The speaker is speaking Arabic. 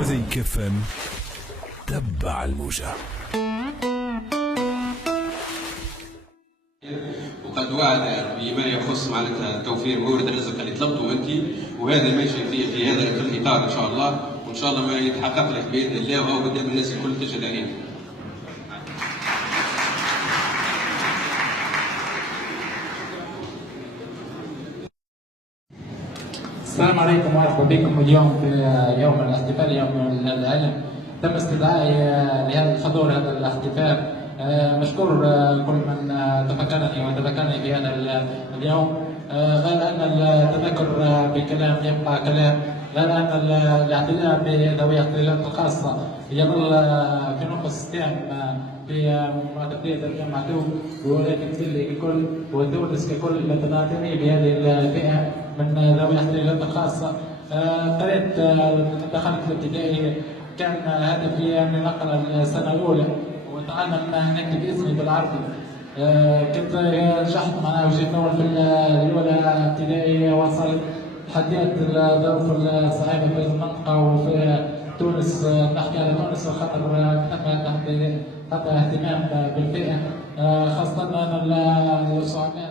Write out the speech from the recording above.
وزيك فم تبع الموجة. وقد وعد بما يخص معناتها توفير مورد الرزق اللي طلبته انت، وهذا ماشي في هذا الاطار ان شاء الله، وان شاء الله ما يتحقق لك باذن الله وهو قدام الناس الكل تشهد عليه. السلام عليكم ومرحبا بكم اليوم في يوم الاحتفال، يوم العلم. تم استدعائي لهذا الحضور، هذا الاحتفال. مشكور كل من تفكرني وتذكرني في هذا اليوم. غير ان التذكر بكلام يبقى كلام، غير ان الاعتناء بذوي الاحتياجات الخاصه يظل في نقص تام في معتقدية الجامعة وذلك الكل وتونس ككل تعتني بهذه الفئة من ذوي الاحتياجات الخاصة. قرأت دخلت الابتدائي، كان هدفي أن نقرأ السنة الأولى وأتعلم نكتب اسمي بالعربي. كنت نجحت معنا وجيت أول في الأولى ابتدائي، وصلت تحديات الظروف الصعيبة في المنطقة وفي تونس. نحكي على تونس خاطر حتى اهتمام بالفئة، خاصة أن الصعوبات